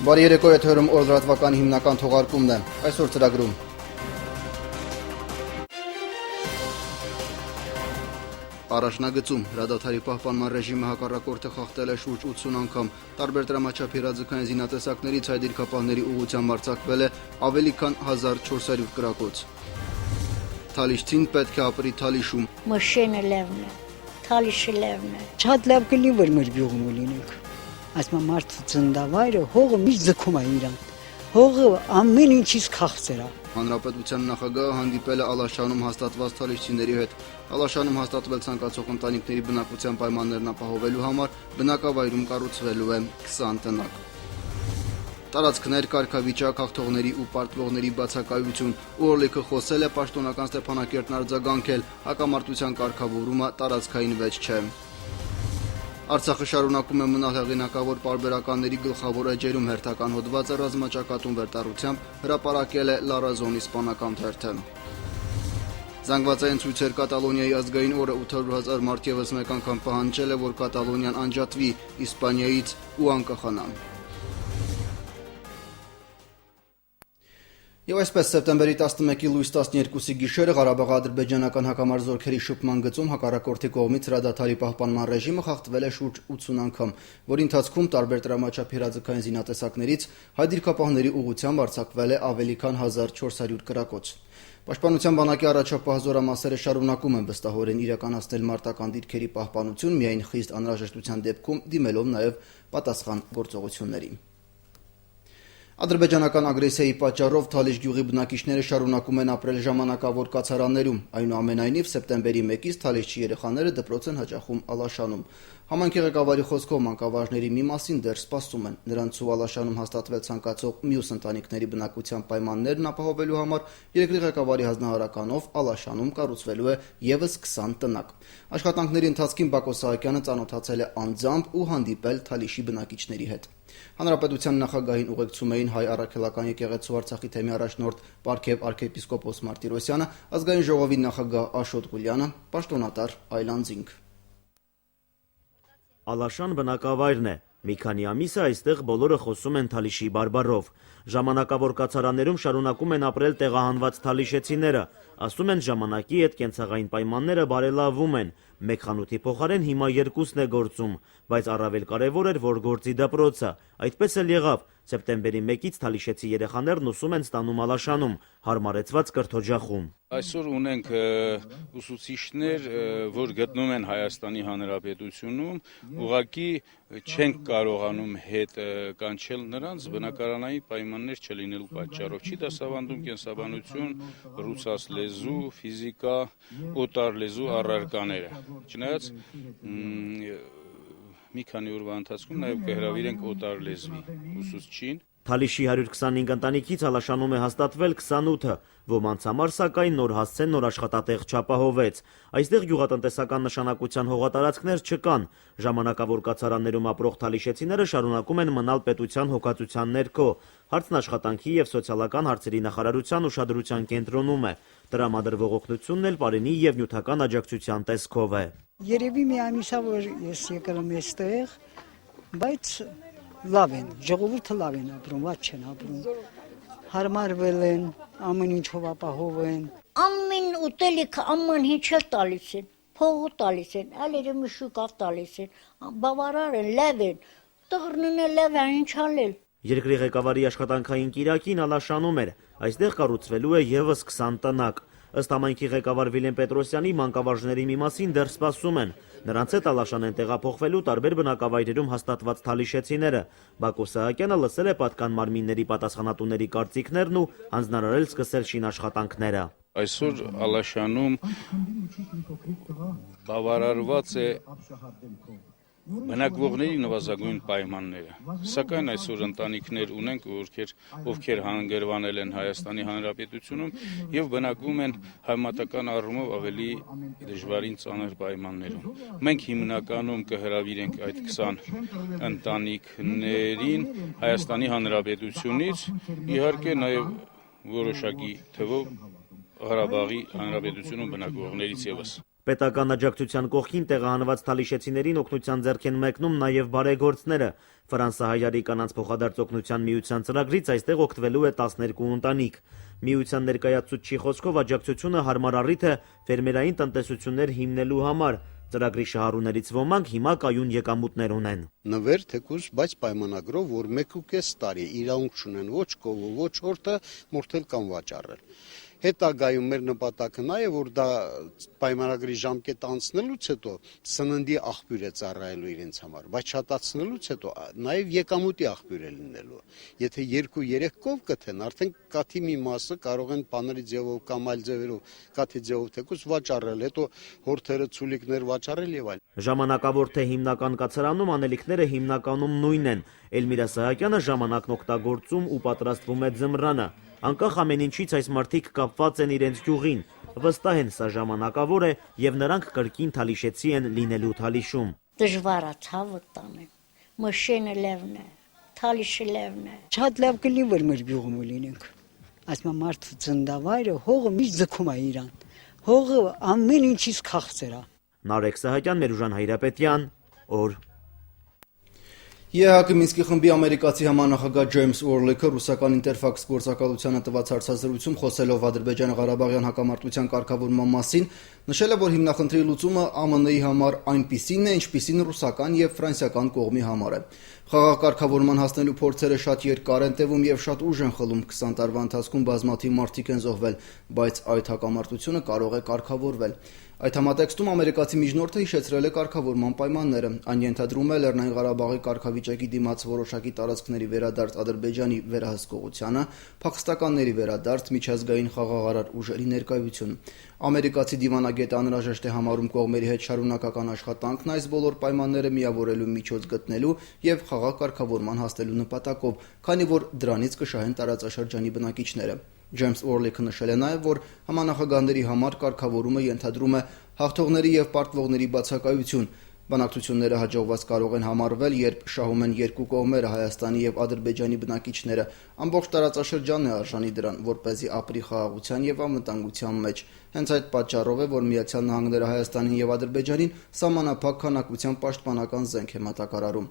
Բարի երեկո, եթերում օրդրատվական հիմնական թողարկումն է, այսօր ծրագրում։ Առաջնագծում հրադադարի պահպանման ռեժիմը հակառակորդը խախտել է շուրջ 80 անգամ, տարբեր տրամաչափի հրաձգային զինատեսակներից հայ դիրքապահների ուղղությամբ արձակվել է ավելի քան 1400 կրակոց։ Թալիշցին պետք է ապրի Թալիշում։ Մշենը լևն է, Թալիշը լևն է։ Շատ լավ կլինի, որ մեր գյուղում լինենք։ Այսինքն մարդու ծննդավայրը հողը միշտ ձգում է իրան։ Հողը ամեն ինչից քաղցր է։ Հանրապետության նախագահը հանդիպել է Ալաշանում հաստատված թալիշցիների հետ։ Ալաշանում հաստատվել ցանկացող ընտանիքների բնակության պայմաններն ապահովելու համար բնակավայրում կառուցվելու է 20 տնակ։ Տարածքներ, կարգավիճակ, հաղթողների ու պարտվողների բացակայություն։ Օրլիքը խոսել է պաշտոնական Ստեփանակերտն արձագանքել, հակամարտության կարգավորումը տարածքային վեճ չէ։ Արցախը շարունակում է մնալ հեղինակավոր պարբերականների գլխավոր էջերում, հերթական հոդվածը ռազմաճակատում վերտառությամբ հրապարակել է Լարազոնի իսպանական թերթը։ Զանգվածային ցույցեր Կատալոնիայի ազգային օրը 800 000 մարդ ևս մեկ անգամ պահանջել է, որ Կատալոնիան անջատվի Իսպանիայից ու անկախանա։ Եվ այսպես սեպտեմբերի 11-ի լույս 12-ի գիշերը Ղարաբաղ-ադրբեջանական հակամարտ զորքերի շփման գծում հակառակորդի կողմից հրադադարի պահպանման ռեժիմը խախտվել է շուրջ 80 անգամ, որի ընթացքում տարբեր տրամաչափի հրաձգային զինատեսակներից հայ դիրքապահների ուղղությամբ արձակվել է ավելի քան 1400 կրակոց։ Պաշտպանության բանակի առաջապահ զորամասերը շարունակում են վստահորեն իրականացնել մարտական դիրքերի պահպանություն, միայն խիստ անհրաժեշտության դեպքում դիմելով նաև պատասխան գործողությունների։ Ադրբեջանական ագրեսիայի պատճառով Թալիշ գյուղի բնակիչները շարունակում են ապրել ժամանակավոր կացարաններում, այնուամենայնիվ սեպտեմբերի 1-ից թալիշչի երեխաները դպրոց են հաճախում Ալաշանում։ Համայնքի ղեկավարի խոսքով մանկավարժների մի մասին դեռ սպասում են, նրանց ու Ալաշանում հաստատվել ցանկացող մյուս ընտանիքների բնակության պայմաններն ապահովելու համար երկրի ղեկավարի հանձնարարականով Ալաշանում կառուցվելու է ևս 20 տնակ։ Աշխատանքների ընթացքին Բակո Սահակյանը ծանոթացել է անձամբ ու հանդիպել Թալիշի բնակիչների հետ։ Հանրապետության նախագահին ուղեկցում էին հայ առաքելական եկեղեցու Արցախի թեմի առաջնորդ Պարքև arczepiskopos Մարտիրոսյանը, ազգային ժողովի նախագահ Աշոտ Ղուլյանը, պաշտոնատար Այլանդզինգ։ Ալաշան բնակավայրն է։ Մի քանի ամիս է այստեղ բոլորը խոսում են Թալիշի բարբառով։ Ժամանակավոր կացարաններում շարունակում են ապրել տեղահանված թալիշեցիները։ Ասում են ժամանակի հետ կենցաղային պայմանները բարելավում են։ Մեկ խանութի փոխարեն հիմա երկուսն է գործում, բայց առավել կարևոր էր, որ գործի դպրոցը։ Այդպես էլ եղավ։ Սեպտեմբերի 1-ից թալիշեցի երեխաներն ուսում են ստանում Ալաշանում, հարմարեցված կրթօջախում։ Այսօր ունենք ուսուցիչներ, որ գտնում են Հայաստանի Հանրապետությունում, ուղղակի չենք կարողանում հետ կանչել նրանց բնակարանային պայմաններ չլինելու պատճառով։ Չի դասավանդում կենսաբանություն, ռուսաց լեզու, ֆիզիկա, օտար լեզու առարկաները։ Չնայած մի քանի օրվա ընթացքում նաև կհրավիրենք օտար լեզվի ուսուցչին։ Թալիշի 125 ընտանիքից Ալաշանում է հաստատվել 28-ը, ոմանց համար սակայն նոր հասցեն նոր աշխատատեղ չապահովեց։ Այստեղ գյուղատնտեսական նշանակության հողատարածքներ չկան։ Ժամանակավոր կացարաններում ապրող թալիշեցիները շարունակում են մնալ պետության հոգացության ներքո։ Հարցն աշխատանքի եւ սոցիալական հարցերի նախարարության ուշադրության կենտրոնում է։ Տրամադրվող օգնությունն էլ բարենի եւ նյութական աջակցության տեսքով է։ Երևի մի ամիսա որ ես եկել եմ այստեղ, բայց լավ են, ժողովուրդը լավ են ապրում, ված չեն ապրում։ Հարմարվել են, ամեն ինչով ապահով են։ Ամեն ուտելիքը ամեն ինչ էլ տալիս են, փողը տալիս են, այլերը մշուկավ տալիս են, բավարար են, լավ են, տղրնն է լավ են, ինչ ալել։ Երկրի ղեկավարի աշխատանքային կիրակին Ալաշանում էր, այստեղ կառուցվելու է ևս 20 տնակ։ Ըստ համայնքի ղեկավար Վիլեն Պետրոսյանի մանկավարժների մի մասին դեռ սպասում են։ Նրանց հետ Ալաշան են տեղափոխվելու տարբեր բնակավայրերում հաստատված թալիշեցիները։ Բակո Սահակյանը լսել է պատկան մարմինների պատասխանատուների կարծիքներն ու հանձնարարել սկսել շինաշխատանքները։ Այսօր Ալաշանում բավարարված է բնակվողների նվազագույն պայմանները, սակայն այսօր ընտանիքներ ունենք, ովքեր հանգրվանել են Հայաստանի Հանրապետությունում եւ բնակվում են համատական առումով ավելի դժվարին ծանր պայմաններում։ Մենք հիմնականում կհրավիրենք այդ 20 ընտանիքներին Հայաստանի Հանրապետությունից, իհարկե նաեւ որոշակի թվով Ղարաբաղի Հանրապետությունում բնակվողներից ևս։ Պետական աջակցության կողքին տեղահանված թալիշեցիներին օգնության ձեռք են մեկնում նաև բարեգործները։ Ֆրանսահայերի կանանց փոխադարձ օգնության միության ծրագրից այստեղ օգտվելու է 12 ընտանիք։ Միության ներկայացուցչի խոսքով աջակցությունը հարմար առիթ է ֆերմերային տնտեսություններ հիմնելու համար։ Ծրագրի շահառուներից ոմանք հիմա կայուն եկամուտներ ունեն։ Նվեր թեկուզ, բայց պայմանագրով, որ 1.5 տարի իրավունք չունեն ոչ կովը, ոչ հորթը մորթել կամ վաճառել։ Հետագայում մեր նպատակը նա է, որ դա պայմանագրի ժամկետ անցնելուց հետո սննդի աղբյուր է ծառայելու իրենց համար, բայց շատացնելուց հետո նաև եկամուտի աղբյուր է լինելու։ Եթե 2-3 կով կթեն, արդեն կաթի մի մասը կարող են պաների ձևով կամ այլ ձևերով կաթի ձևով թեկուզ վաճառել, հետո հորթերը, ցուլիկներ վաճառել եւ այլն։ Ժամանակավոր թե հիմնական կացարանում անելիքները հիմնականում նույնն են։ Էլմիրա Սահակյանը ժամանակն օգտագործում ու պատրաստվում է ձմռանը։ Անկախ ամեն ինչից այս մարդիկ կապված են իրենց գյուղին, վստահ են սա ժամանակավոր է եւ նրանք կրկին թալիշեցի են լինելու Թալիշում։ Դժվար է ցավը տանեն, մշենը լևն է, թալիշը լևն է։ Շատ լավ կլինի որ մեր գյուղում լինենք։ Այսինքն մարդու ծնդավայրը հողը միշտ ձգում է իրան։ Հողը ամեն ինչից քաղցր է։ Նարեկ Սահակյան, Մերուժան Հայրապետյան, օր։ ԵՀԿ Մինսկի խմբի ամերիկացի համանախագահ Ջեյմս Օրլիքը ռուսական Ինտերֆաքս գործակալությանը տված հարցազրույցում խոսելով Ադրբեջան-Ղարաբաղյան հակամարտության կարգավորման մասին, նշել է, որ հիմնախնդրի լուծումը ԱՄՆ-ի համար այնպիսին է, ինչպիսին ռուսական եւ ֆրանսիական կողմի համար է։ Խաղաղ կարգավորման հասնելու փորձերը շատ երկար են տևում եւ շատ ուժ են խլում, 20 տարվա ընթացքում բազմաթիվ մարդիկ են զոհվել, բայց այդ հակամարտությունը կարող է կարգավորվել։ Այդ համատեքստում ամերիկացի միջնորդը հիշեցրել է կարգավորման պայմանները։ Այն ենթադրում է Լեռնային Ղարաբաղի կարգավիճակի դիմաց որոշակի տարածքների վերադարձ Ադրբեջանի վերահսկողությանը, փախստականների վերադարձ, միջազգային խաղաղարար ուժերի ներկայություն։ Ամերիկացի դիվանագետը անհրաժեշտ է համարում կողմերի հետ շարունակական աշխատանքն այս բոլոր պայմանները միավորելու միջոց գտնելու եւ խաղաղ կարգավորման հասնելու նպատակով, քանի որ դրանից կշահեն տարածաշրջանի բնակիչները։ Ջեյմս Օրլիքը նշել է նաև, որ համանախագահների համար կարգավորումը ենթադրում է հաղթողների եւ պարտվողների բացակայություն։ Բանակցությունները հաջողված կարող են համարվել, երբ շահում են երկու կողմերը, Հայաստանի եւ Ադրբեջանի բնակիչները։ Ամբողջ տարածաշրջանն է արժանի դրան, որպեսզի ապրի խաղաղության եւ անվտանգության մեջ։ Հենց այդ պատճառով է, որ Միացյալ Նահանգները Հայաստանին եւ Ադրբեջանին սահմանափակ քանակության պաշտպանական զենք է մատակարարում։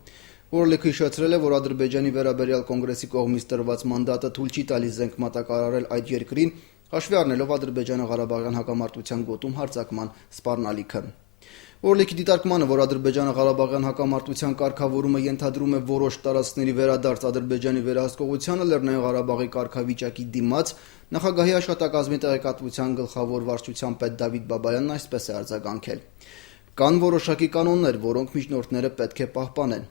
Օրլիքը հիշեցրել է, որ Ադրբեջանի վերաբերյալ կոնգրեսի կողմից տրված մանդատը թույլ չի տալիս զենք մատակարարել այդ երկրին, հաշվի առնելով Ադրբեջանը-Ղարաբաղյան հակամարտության գոտում հարձակման սպառնալիքը։ Օրլիքի դիտարկմանը, որ Ադրբեջանը-Ղարաբաղյան հակամարտության կարգավորումը ենթադրում է որոշ տարածքների վերադարձ Ադրբեջանի վերահսկողությանը Լեռնային Ղարաբաղի կարգավիճակի դիմաց, նախագահի աշխատակազմի տեղեկատվության գլխավոր վարչության պետ Դավիթ Բաբայանն այսպես է արձագանքել. Կան որոշակի կանոններ, որոնք միջնորդները պետք է պահպանեն։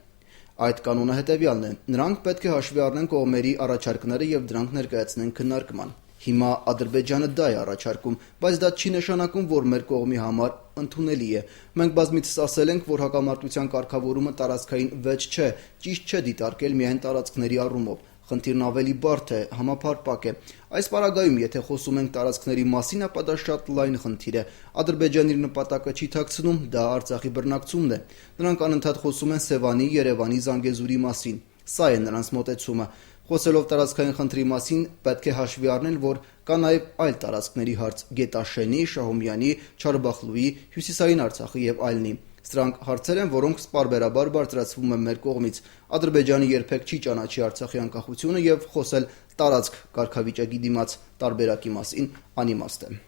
Այդ կանոնը հետևյալն է. նրանք պետք է հաշվի առնեն կողմերի առաջարկները եւ դրանք ներկայացնեն քննարկման։ Հիմա Ադրբեջանը դա է առաջարկում, բայց դա չի նշանակում, որ մեր կողմի համար ընդունելի է։ Մենք բազմիցս ասել ենք, որ հակամարտության կարգավորումը տարածքային վեճ չէ, ճիշտ չէ դիտարկել միայն տարածքների առումով։ Խնդիրն ավելի բարդ է, համապարփակ է։ Այս պարագայում, եթե խոսում ենք տարածքների մասին, ապա դա շատ լայն խնդիր է։ Ադրբեջանը իր նպատակը չի թաքցնում, դա Արցախի բռնակցումն է։ Նրանք անընդհատ խոսում են Սևանի, Երևանի, Զանգեզուրի մասին։ Սա է նրանց մոտեցումը։ Խոսելով տարածքային խնդրի մասին, պետք է հաշվի առնել, որ կա նաև այլ տարածքների հարց՝ Գետաշենի, Շահումյանի, Չարբախլուի, Հյուսիսային Արցախի եւ այլնի։ Սրանք հարցեր են, որոնք սպառբերաբար բարձրացվում են մեր կողմից։ Ադրբեջանը երբեք չի ճանաչի Արցախի անկախությունը եւ խոսել տարածք կարգավիճակի դիմաց տարբերակի մասին անիմաստ է։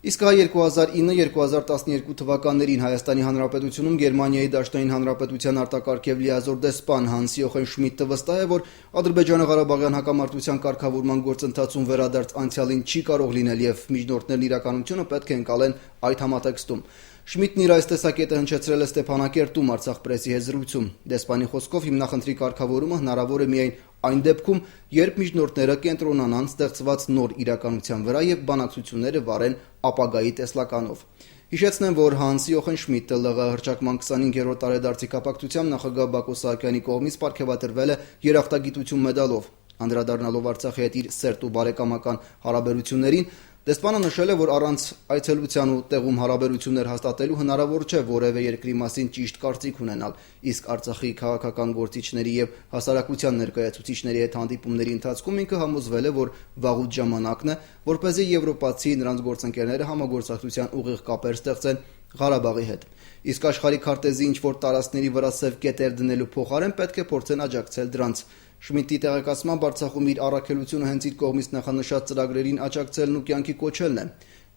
Իսկ 2009-2012 թվականներին Հայաստանի Հանրապետությունում Գերմանիայի Դաշնային Հանրապետության արտակարգ եւ լիազոր դեսպան Հանս Յոխեն Շմիդտը վստահ է, որ Ադրբեջանը-Ղարաբաղյան հակամարտության կարգավորման գործընթացում վերադարձ անցյալին չի կարող լինել եւ միջնորդներն իրականությունը պետք է ընկալեն այդ համատեքստում։ Շմիդտն իր այս տեսակետը հնչեցրել է Ստեփանակերտում Արցախ պրեսի հետ զրույցում։ Դեսպանի խոսքով հիմնախնդրի կարգավորումը հնարավոր է միայն այն դեպքում, երբ միջնորդները կենտրոնանան ստեղծված նոր իրականության վրա եւ բանակցությունները վարեն ապագայի տեսլականով։ Հիշեցնեմ, որ Հանս Յոխեն Շմիդտը ԼՂ հռչակման 25-րդ տարեդարձի կապակցությամբ նախագահ Բակո Սահակյանի կողմից պարգևատրվել է երախտագիտություն մեդալով։ Անդրադառնալով Արցախի հետ իր սերտ ու բարեկամական հարաբերություններին, Դեսպանը նշել է, որ առանց այցելության ու տեղում հարաբերություններ հաստատելու հնարավոր չէ որևէ երկրի մասին ճիշտ կարծիք ունենալ, իսկ Արցախի քաղաքական գործիչների եւ հասարակության ներկայացուցիչների հետ հանդիպումների ընթացքում ինքը համոզվել է, որ վաղուց ժամանակն է, որպեսզի եվրոպացի նրանց գործընկերները համագործակցության ուղիղ կապեր ստեղծեն Ղարաբաղի հետ։ Իսկ աշխարհի քարտեզի ինչ-որ տարածքների վրա սև կետեր դնելու փոխարեն պետք է փորձեն աջակցել դրանց։ Շմիդտի տեղեկացմամբ Արցախում իր առաքելությունը հենց իր կողմից նախանշած ծրագրերին աջակցելն ու կյանքի կոչելն է։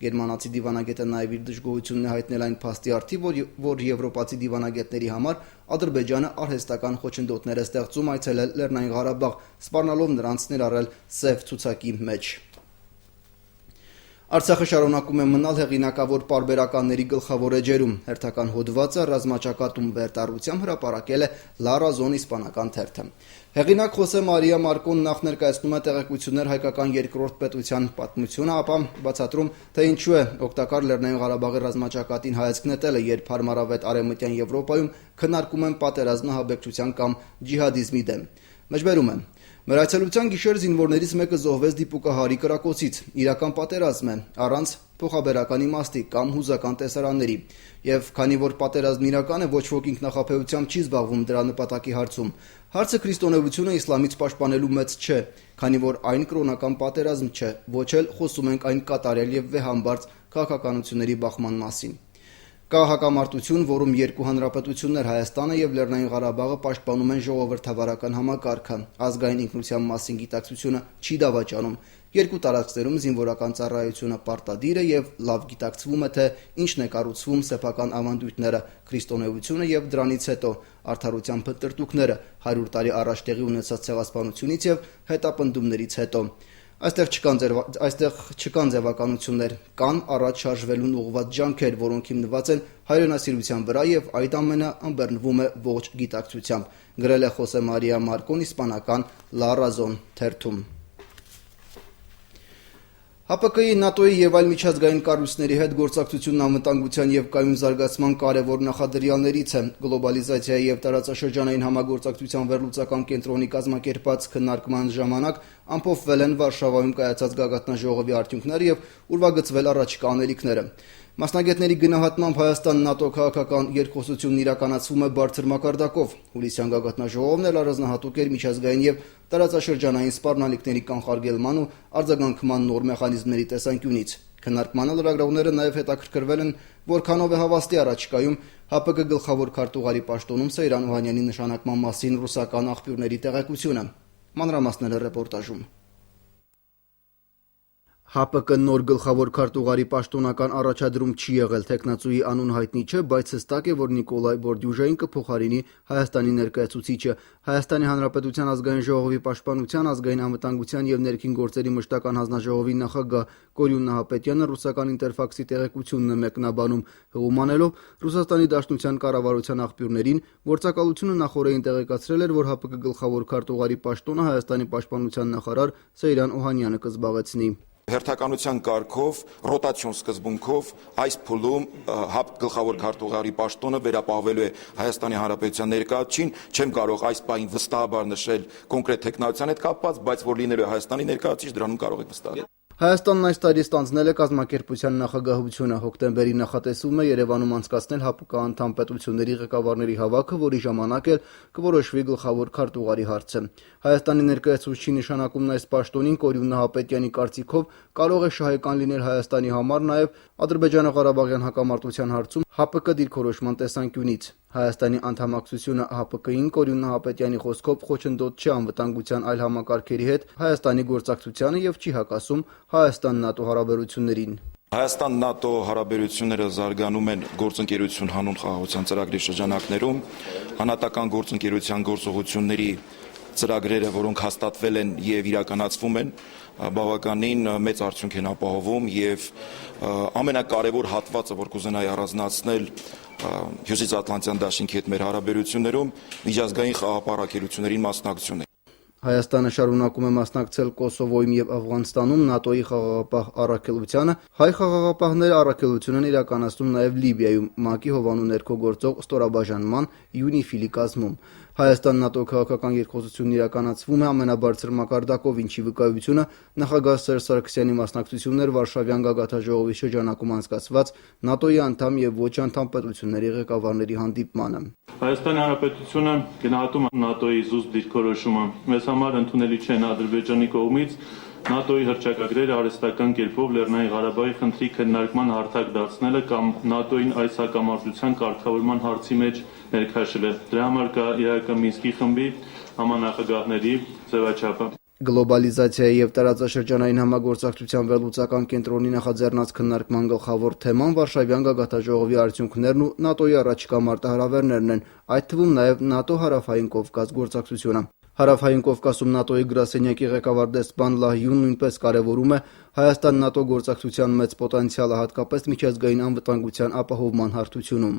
Գերմանացի դիվանագետը նաև իր դժգոհությունն է հայտնել այն փաստի արդի, որ եվրոպացի դիվանագետների համար Ադրբեջանը արհեստական խոչընդոտներ է ստեղծում այցելել Լեռնային Ղարաբաղ, սպառնալով նրանց ներառել սև ցուցակի մեջ։ Արցախը շարունակում է մնալ հեղինակավոր պարբերականների գլխավոր էջերում։ Հերթական հոդվածը ռազմաճակատում վերտառությամբ հրապարակել է La Razón իսպանական թերթը։ Հեղինակ Խոսե Մարիա Մարկոն նախ ներկայացնում է տեղեկություններ հայկական երկրորդ պետության պատմությունը, ապա բացատրում, թե ինչու է օգտակար Լեռնային Ղարաբաղի ռազմաճակատին հայացք նետելը, երբ հարմարավետ Արևմտյան Եվրոպայում քննարկում են պատերազմը հաբեկչության կամ ջիհադիզմի դեմ։ Մեջբերում է. Մեր այցելության գիշեր զինվորներից մեկը զոհվեց դիպուկահարի կրակոցից, իրական պատերազմ է, առանց փոխաբերական իմաստի կամ հուզական տեսարանների, եւ քանի որ պատերազմն իրական է, ոչ ոք ինքնախապեյությամբ չի զբաղվում դրա նպատակի հարցում։ Հարցը քրիստոնեությունը իսլամից պաշտպանելու մեծ չէ, քանի որ այն կրոնական պատերազմ չէ, ոչ էլ խոսում ենք այն կատարել եւ վեհամբարձ քաղաքականությունների բախման մասին։ Կա հակամարտություն, որում երկու հանրապետություններ Հայաստանը եւ Լեռնային Ղարաբաղը պաշտպանում են ժողովրդավարական համակարգը, ազգային ինքնության մասին գիտակցությունը չի դավաճանում։ Երկու տարածքներում զինվորական ծառայությունը պարտադիր է եւ լավ գիտակցվում է, թե ինչն է կառուցվում սեփական ավանդույթները, քրիստոնեությունը եւ դրանից հետո արդարության փնտրտուքները 100 տարի առաջ տեղի ունեցած ցեղասպանությունից եւ հետապնդումներից հետո։ Այստեղ չկան ձևականություններ, կան առաջ շարժվելուն ուղղված ջանքեր, որոնք հիմնված են հայրենասիրության վրա եւ այդ ամենը ըմբռնվում է ողջ գիտակցությամբ, գրել է Խոսե Մարիա Մարկոն իսպանական La Razón թերթում։ ՀԱՊԿ-ի, ՆԱՏՕ-ի եւ այլ միջազգային կառույցների հետ գործակցությունն անվտանգության եւ կայուն զարգացման կարևոր նախադրյալներից է։ Գլոբալիզացիայի եւ տարածաշրջանային համագործակցության վերլուծական կենտրոնի կազմակերպած քննարկման ժամանակ ամփոփվել են Վարշավայում կայացած գագաթնաժողովի արդյունքները եւ ուրվագծվել առաջիկա անելիքները։ Մասնագետների գնահատմամբ Հայաստան-ՆԱՏՕ քաղաքական երկխոսությունն իրականացվում է բարձր մակարդակով։ Հուլիսյան գագաթնաժողովն էլ առանձնահատուկ էր միջազգային եւ տարածաշրջանային սպառնալիքների կանխարգելման ու արձագանքման նոր մեխանիզմների տեսանկյունից։ Քննարկմանը լրագրողները նաեւ հետաքրքրվել են, որքանով է հավաստի առաջիկայում ՀԱՊԿ գլխավոր քարտուղարի պաշտոնում Սեյրան Օհանյանի նշանակման մասին ռուսական աղբյուրների տեղեկությունը։ Մանրամասները ռեպորտաժում։ ՀԱՊԿ նոր գլխավոր քարտուղարի պաշտոնական առաջադրում չի եղել, թեկնածուի անուն հայտնի չէ, բայց հստակ է, որ Նիկոլայ Բորդյուժային կփոխարինի Հայաստանի ներկայացուցիչը։ Հայաստանի Հանրապետության ազգային ժողովի պաշտպանության, ազգային անվտանգության եւ ներքին գործերի մշտական հանձնաժողովի նախագահ Կորյուն Նահապետյանը ռուսական Ինտերֆաքսի տեղեկությունն է մեկնաբանում, հղում անելով Ռուսաստանի Դաշնության կառավարության աղբյուրներին, գործակալությունը նախորդին տեղեկացրել էր, որ ՀԱՊԿ գլխավոր քարտուղարի պաշտոնը Հայաստանի պաշտպանության նախարար Սեյրան Օհանյանը կզբաղեցնի։ Հերթականության կարգով, ռոտացիոն սկզբունքով այս փուլում գլխավոր քարտուղարի պաշտոնը վերապահվելու է Հայաստանի Հանրապետության ներկայացուցիչին, չեմ կարող այս պահին վստահաբար նշել կոնկրետ թեկնածության հետ կապված, բայց որ լինելու է Հայաստանի ներկայացուցիչ, դրանում կարող եք վստահել։ Հայաստանն այս տարի ստանձնել է կազմակերպության նախագահությունը, հոկտեմբերի նախատեսվում է Երևանում անցկացնել ՀԱՊԿ անդամ պետությունների ղեկավարների հավաքը, որի ժամանակ էլ կորոշվի գլխավոր քարտուղարի հարցը։ Հայաստանի ներկայացուցչի նշանակումն այս պաշտոնին Կորյուն Նահապետյանի կարծիքով կարող է շահեկան լինել Հայաստանի համար նաև Ադրբեջանա-Ղարաբաղյան հակամարտության հարցում ՀԱՊԿ դիրքորոշման տեսանկյունից։ Հայաստանի անդամակցությունը ՀԱՊԿ-ին Կորյուն Նահապետյանի խոսքով խոչընդոտ չէ անվտանգության այլ համակարգերի հետ Հայաստանի գործակցությանը եւ չի հակասում Հայաստան-ՆԱՏՕ հարաբերություններին։ Հայաստան-ՆԱՏՕ հարաբերությունները զարգանում են գործընկերություն հանուն խաղաղության ծրագրի շրջանակներում, անհատական գործընկերության գործողությունների ծրագրերը, որոնք հաստատվել են եւ իրականացվում են, բավականին մեծ արդյունք են ապահովում եւ ամենակարևոր հատվածը, որ կուզենայի առանձնացնել Հյուսիսատլանտյան դաշինքի հետ մեր հարաբերություններում, միջազգային խաղապարակելություններին մասնակցությունն է։ Հայաստանը շարունակում է մասնակցել Կոսովոյում եւ Աֆղանստանում ՆԱՏՕ-ի խաղաղապահ առաքելությանը, հայ խաղաղապահները առաքելություն են իրականացնում նաեւ Լիբիայում, ՄԱԿ-ի հովանու ներքո գործող ստորաբաժանման UNIFIL-ի կազմում։ Հայաստան-ՆԱՏՕ քաղաքական երկխոսությունն իրականացվում է ամենաբարձր մակարդակով, ինչի վկայությունը նախագահ Սերժ Սարգսյանի մասնակցությունն էր Վարշավյան գագաթնաժողովի շրջանակում անցկացված ՆԱՏՕ-ի անդամ եւ ոչ անդամ պետությունների ղեկավարների հանդիպմանը։ Հայաստանի Հանրապետությունը գնահատում է ՆԱՏՕ-ի զուսպ դիրքորոշումը։ Մեզ համար ընդունելի չէ Ադրբեջանի կողմից ՆԱՏՕ-ի հռչակագրերը արհեստական կերպով Լեռնային Ղարաբաղի խնդրի քննարկման հարթակ դարձնելը կամ ՆԱՏՕ-ին այս հակամարտության կարգավորման հարցի մեջ ներքաշելը։ Դրա համար կա ԵԱՀԿ Մինսկի խմբի համանախագահների ձևաչափը։ Գլոբալիզացիայի եւ տարածաշրջանային համագործակցության վերլուծական կենտրոնի նախաձեռնած քննարկման գլխավոր թեման Վարշավյան գագաթնաժողովի արդյունքներն ու ՆԱՏՕ-ի առաջիկա մարտահրավերներն են, այդ թվում նաեւ ՆԱՏՕ հարավային Կովկաս գործակցությունը։ Հարավային Կովկասում ՆԱՏՕ-ի գրասենյակի ղեկավար դեսպան Լահյուն նույնպես կարևորում է Հայաստան-ՆԱՏՕ գործակցության մեծ պոտենցիալը, հատկապես միջազգային անվտանգության ապահովման հարթությունում։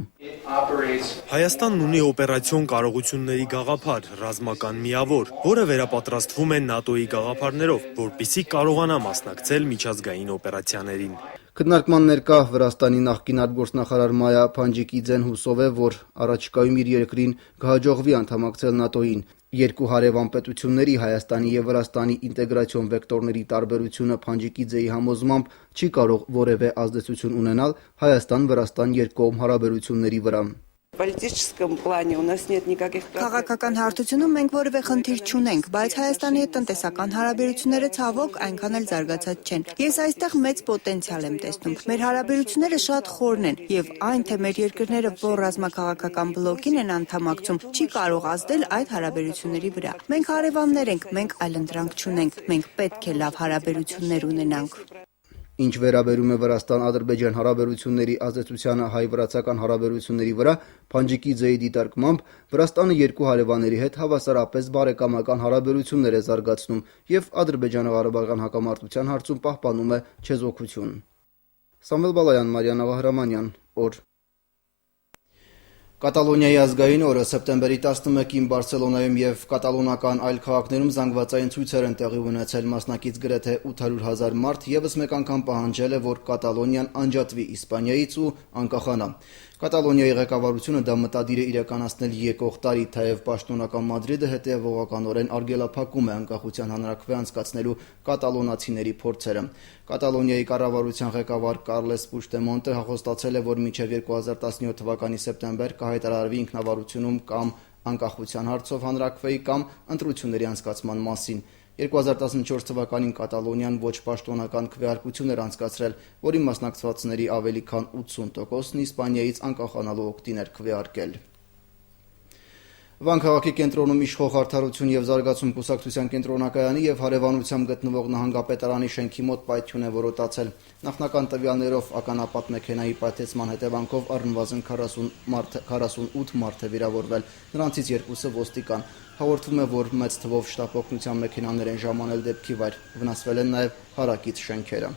Հայաստանն ունի օպերացիոն կարողությունների գաղափար, ռազմական միավոր, որը վերապատրաստվում է ՆԱՏՕ-ի գաղափարներով, որպեսզի կարողանա մասնակցել միջազգային օպերացիաներին։ Քննարկման ներկա Վրաստանի նախկին արտգործնախարար Մայա Փանջիկիձեն հուսով է, որ առաջիկայում իր երկրին կհաջողվի անդամակցել ՆԱՏՕ-ին։ Երկու հարևան պետությունների Հայաստանի եւ Վրաստանի ինտեգրացիոն վեկտորների տարբերությունը Փանջիկիձեի համոզմամբ չի կարող որևէ ազդեցություն ունենալ Հայաստան-Վրաստան երկկողմ հարաբերությունների վրա։ Քաղաքական հարթությունում մենք որևէ խնդիր չունենք, բայց Հայաստանի հետ տնտեսական հարաբերությունները ցավոք այնքան էլ զարգացած չեն։ Ես այստեղ մեծ պոտենցիալ եմ տեսնում։ Մեր հարաբերությունները շատ խորն են եւ այն, թե մեր երկրները որ ռազմաքաղաքական բլոկին են անդամակցում, չի կարող ազդել այդ հարաբերությունների վրա։ Մենք հարևաններ ենք, մենք այլընտրանք չունենք։ Մենք պետք է լավ հարաբերություններ ունենանք։ Ինչ վերաբերում է Վրաստան-Ադրբեջան հարաբերությունների ազդեցությանը հայ-վրացական հարաբերությունների վրա, Փանջիկիձեի դիտարկմամբ Վրաստանը երկու հարևանների հետ հավասարապես բարեկամական հարաբերություններ է զարգացնում եւ Ադրբեջանը-Ղարաբաղյան հակամարտության հարցում պահպանում է չեզոքություն։ Սամվել Բալայան, Մարիանա Վահրամանյան, օր։ Կատալոնիայի ազգային օրը սեպտեմբերի 11-ին Բարսելոնայում եւ կատալոնական այլ քաղաքներում զանգվածային ցույցեր են տեղի ունեցել, մասնակից գրեթե 800,000 մարդ եւս մեկ անգամ պահանջել է, որ Կատալոնիան անջատվի Իսպանիայից ու անկախանա։ Կատալոնիայի ղեկավարությունը դա մտադիր է իրականացնել եկող տարի, թեև պաշտոնական Մադրիդը հետևողականորեն արգելափակում է անկախության հանրաքվե անցկացնելու կատալոնացիների փորձերը։ Կատալոնիայի կառավարության ղեկավար Կարլես Պուչդեմոնտը հաղորդացել է, որ մինչև 2017 թվականի սեպտեմբեր կհայտարարվի ինքնավարությունում կամ անկախության հարցով հանրաքվեի կամ ընտրությունների անցկացման մասին։ 2014 թվականին Կատալոնիան ոչ պաշտոնական քվեարկություն էր անցկացրել, որի մասնակցվածների ավելի քան 80%-ն Իսպանիայից անկախանալու օգտին էր քվեարկել։ Վան քաղաքի կենտրոնում իշխող Արդարություն եւ զարգացում կուսակցության կենտրոնակայանի եւ հարևանությամբ գտնվող նահանգապետարանի շենքի մոտ պայթյուն է որոտացել։ Նախնական տվյալներով ականապատ մեքենայի պայթեցման հետևանքով առնվազն 48 մարդ է վիրավորվել, նրանցից երկուսը ոստիկան։ Հաղորդվում է, որ մեծ թվով շտապօգնության մեքենաներ են ժամանել դեպքի վայր, վնասվել են նաեւ հարակից շենքերը։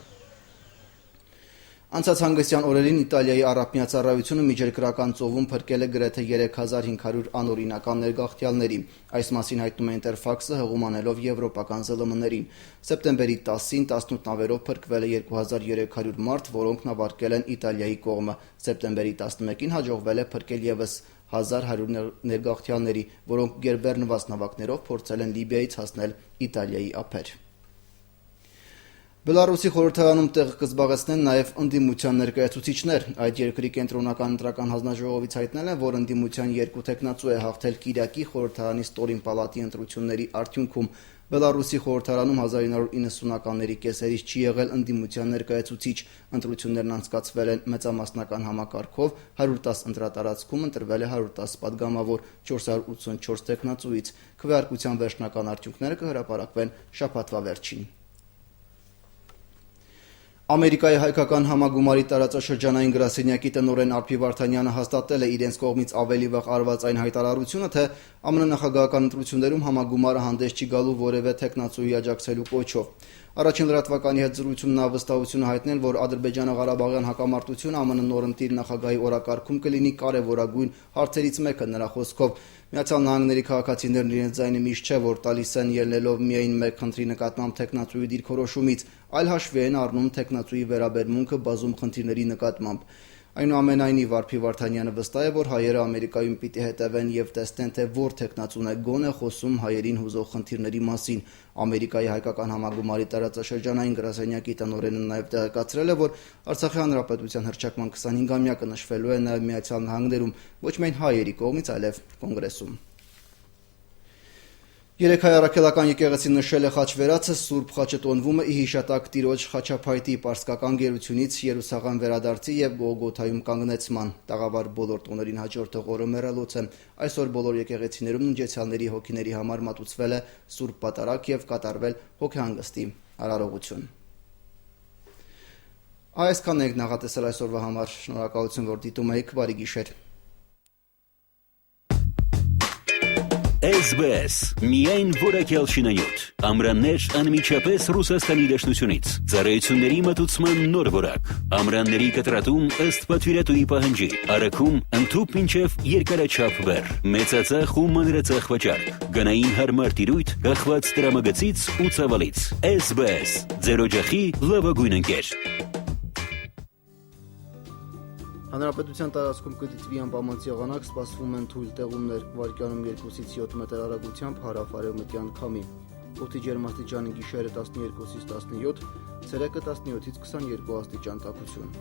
Անցած հանգստյան օրերին Իտալիայի առափնյա ծառայությունը միջերկրական ծովում փրկել է գրեթե 3500 անօրինական ներգաղթյալների։ Այս մասին հայտնում է Ինտերֆաքսը, հղումանելով եվրոպական ԶԼՄ-ներին։ Սեպտեմբերի 10-ին 18 նավերով փրկվել է 2300 մարդ, որոնք նավարկել են Իտալիայի կողմը։ Սեպտեմբերի 11-ին հաջողվել է փրկել եւս 1100 ներգաղթյալների, որոնք գերբեռնված նավակներով փորձել են Լիբիայից հասնել Իտալիայի ափեր։ Բելարուսի խորհրդարանում տեղ կզբաղեցնեն նաև ընդդիմության ներկայացուցիչներ։ Այդ երկրի կենտրոնական ընտրական հանձնաժողովից հայտնել են, որ ընդդիմության երկու տեխնացու է հաղթել Կիրակի խորհրդարանի ստորին պալատի ընտրությունների արդյունքում։ Բելարուսի խորհրդարանում 1990-ականների կեսերից չի եղել ընդդիմության ներկայացուցիչ։ Ընտրություններն անցկացվել են մեծամասնական համակարգով, 110 ընտրատարածքում ընտրվել է 110 падգամավոր, 484 տեխնացուից։ Քվեարկության վերջնական արդյունքները կհրապարակվեն շաբաթվա վերջին։ Ամերիկայի հայկական համագումարի տարածաշրջանային գրասենյակի տնօրեն Արփի Վարդանյանը հաստատել է իրենց կողմից ավելի վաղ արված այն հայտարարությունը, թե ԱՄՆ նախագահական ընտրություններում համագումարը հանդես չի գալու որևէ տեխնացուի աջակցելու կոչով։ Առաջին լրատվականի հետ զրույցում նա վստահություն հայտնել, որ Ադրբեջանա-Ղարաբաղյան հակամարտությունը ԱՄՆ նորընտիր նախագահի օրակարգում կլինի կարևորագույն հարցերից մեկը նրա խոսքով։ Միացյալ Նահանգների քաղաքացիներն իրենց ձայնը միշտ չէ, որ տալիս են ելնելով միայն մեկ խնդրի նկատմամբ տեխնացուի դիրքորոշումից, այլ հաշվի են առնում տեխնացուի վերաբերմունքը բազում խնդիրների նկատմամբ։ Այնուամենայնիվ Վարդի Վարդանյանը վստահ է, որ հայերը Ամերիկայում պիտի հետևեն եւ տեսնեն, թե որ թեկնածուն է գոնե խոսում հայերին հուզող խնդիրների մասին։ Ամերիկայի հայկական համագումարի տարածաշրջանային գրասենյակի տնօրենը նաեւ տեղեկացրել է, որ Արցախի հանրապետության հռչակման 25-ամյակը նշվելու է նաեւ Միացյալ Նահանգներում, ոչ միայն հայերի կողմից, այլև կոնգրեսում։ Երեք հայ առաքելական եկեղեցին նշել է խաչվերածը Սուրբ խաչը տոնվում է ի հիշատակ Տիրոջ խաչափայտի պարսկական գերությունից Երուսաղեմ վերադարձի եւ Գողգոթայում կանգնեցման։ Տաղավար բոլոր տոներին հաջորդող օրը մեռելոց է։ Այսօր բոլոր եկեղեցիներում ննջեցյալների հոգիների համար մատուցվել է Սուրբ պատարագ եւ կատարվել հոգեհանգստի արարողություն։ Այսքանն ենք նախատեսել այսօրվա համար։ Շնորհակալություն, որ դիտում եք, բարի գիշեր։ SBS միայն որակյալ շինանյութ, ամրաններ անմիջապես Ռուսաստանի դաշնությունից, ծառայությունների մատուցման նոր որակ, ամրանների կտրատում ըստ պատվիրատուի պահանջի, առաքում ընդհուպ մինչև երկարաչափ բեռ, մեծածախ ու մանրածախ վաճառք, գնային հարմար տիրույթ, կախված տրամագծից ու ծավալից, SBS, ձեր օջախի լավագույն ընկեր։ Հանրապետության տարածքում կդիտվի անբավարար եղանակ, սպասվում են թույլ տեղումներ, վարկյանում 2-ից 7 մետր արագությամբ հարավ-արևմտյան քամի։ Օդի ջերմաստիճանը գիշերը 12-ից 17, ցերեկը 17-ից 22 աստիճան տաքություն։